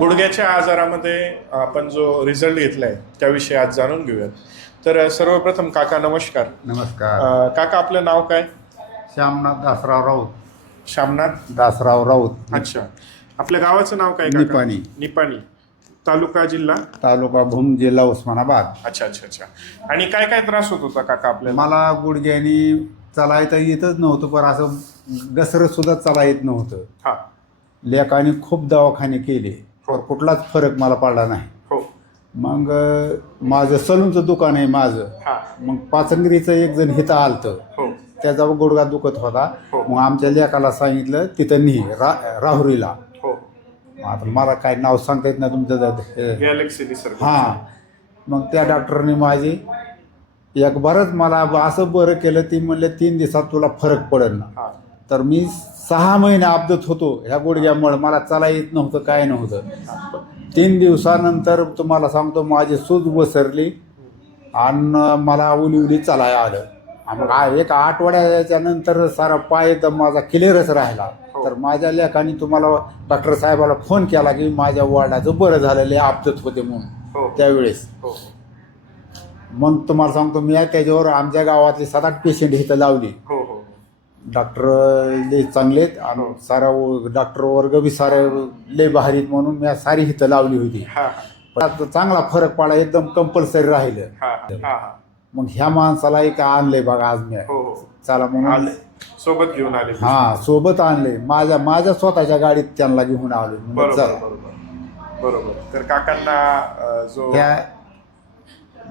गुडघ्याच्या आजारामध्ये आपण जो रिझल्ट घेतलाय त्याविषयी आज जाणून घेऊयात. तर सर्वप्रथम काका नमस्कार. नमस्कार. अ, काका आपलं नाव काय? श्यामनाथ दासराव राऊत. श्यामनाथ? दासराव राऊत. अच्छा. आपल्या गावाचं नाव काय काका? निपाणी. निपाणी. तालुका जिल्हा? तालुका भूम जिल्हा उस्मानाबाद. अच्छा अच्छा अच्छा. आणि काय काय त्रास होत होता काका आपल्याला? मला गुडघ्यानी चालायचं येतच नव्हतं पण असं घसरत सुद्धा चाला येत नव्हतं. हा. लेकाने खूप दवाखाने केले. पण कुठलाच फरक मला पडला नाही. हो. मग माझं सलूनचं दुकान आहे माझं. हा. मग पाचंगिरीचं एक जण हिथं आलतं. हो. त्याचा गुडघा दुखत होता. हो. मग आमच्या लेकाला सांगितलं तिथं नी रा राहुरीला. हो. आता मला काय नाव सांगता येत नाही तुमचं हे- गॅलेक्सी निसर्ग हां. मग त्या डॉक्टरने माझी एक बरंच मला असं बरं केलं ती म्हणले तीन दिवसात तुला फरक पडेल ना. हा. तर मी सहा महिने आपदत होतो ह्या गुडघ्यामुळं. मला चाला येत नव्हतं काय नव्हतं. तीन दिवसानंतर तुम्हाला सांगतो माझी सूज बसरली आणि मला उली उली चालाय आलं मग एक आठवड्याच्या नंतर सारा पाय तर माझा क्लिअरच राहिला. तर माझ्या लेखाने तुम्हाला डॉक्टर साहेबाला फोन केला की माझ्या वडिलाचं बरं झालेलं आहे, आपदत होते म्हणून. हो. त्यावेळेस. हो. मग तुम्हाला सांगतो मी त्याच्यावर आमच्या गावातले सात आठ पेशंट इथं लावली. हो हो. डॉक्टर लय चांगलेत आणि सारा डॉक्टर वर्ग बी सारे लय भारीत म्हणून मी सारी इथं लावली होती. हा पण आता चांगला फरक पडा एकदम कंपल्सरी राहिलं. हा हा हा मग ह्या माणसाला एक आणलंय बघा आज मी. हो हो. चला म्हणून. आले सोबत घेऊन आले. हा सोबत आणले माझ्या माझ्या स्वतःच्या गाडीत त्यांना घेऊन आलो म्हणलं बरोबर चला. बरोबर. बरोबर. तर काकांना अ, जो ह्या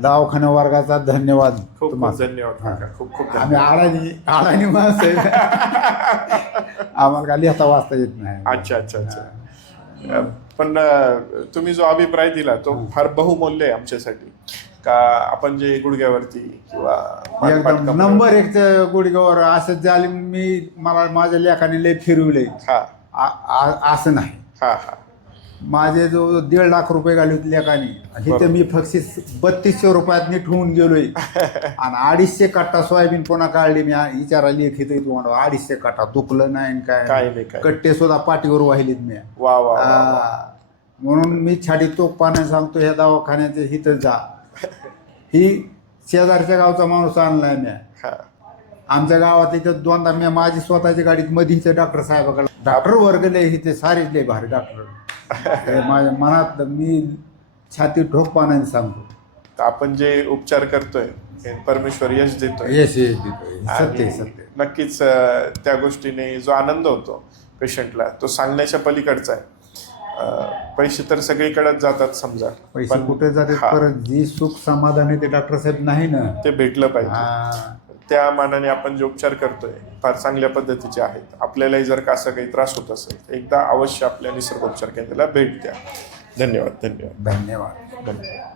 दवाखाना वर्गाचा धन्यवाद खूप खूप तुम्हाला. धन्यवाद काका. खूप खूप आम्ही आळानी आळानी माणसं. आम्हाला काय लिहिता वाचता येत नाही. अच्छा अच्छा अच्छा. पण अ, तुम्ही जो अभिप्राय दिला तो फार बहुमूल्य आहे आमच्यासाठी. का आपण जे गुडघ्यावरती किंवा एकदम नंबर एक गुडघ्यावर असं झाले. मी मला माझ्या लेखाने लय फिरवले हा. आ- आ- असं नाही. हा हा. माझे जो दीड लाख रुपये घाले होते लेखाने बरोबर. इथे मी फक्त बत्तीसशे रुपयात नीट होऊन गेलोय. आणि अडीचशे कट्टा सोयाबीन पुन्हा काढली मी? आ- विचारा लेख इथं तुम्हाला अडीचशे कट्टा दुखलं नाही काय. कट्टे सुद्धा पाठीवर वाहिलेत मी वा वा म्हणून मी छाडी तोक पाण्याने सांगतो ह्या दवाखान्याचे हिथं जा. ही शेजारच्या गावचा माणूस आणलाय मी हा. आमच्या गावात इथं दोनदा मी माझी स्वतःच्या गाडीत मधीचे डॉक्टर साहेबाकडे डॉक्टर वर्ग लय इथे सारेच लय भारी डॉक्टर. हे माझ्या मनात मी छाती ठोक पाण्याने सांगतो. तर आपण जे उपचार करतोय हे परमेश्वर यश देतोय. यश यश देतोय. सत्य आणि सत्य नक्कीच अ, त्या गोष्टीने जो आनंद होतो पेशंटला तो सांगण्याच्या पलीकडचा आहे. अ, पैसे तर सगळीकडेच जातात समजा. पैसे पण कुठे जाते हा, परत? जी सुख समाधान आहे ते डॉक्टर साहेब नाही ना? ते भेटलं पाहिजे. हा. त्या मानाने आपण जे उपचार करतोय फार चांगल्या पद्धतीचे आहेत. आपल्यालाही जर का असं काही त्रास होत असेल एकदा अवश्य आपल्या निसर्गोपचार केंद्राला भेट द्या. धन्यवाद धन्यवाद. धन्यवाद. धन्यवाद.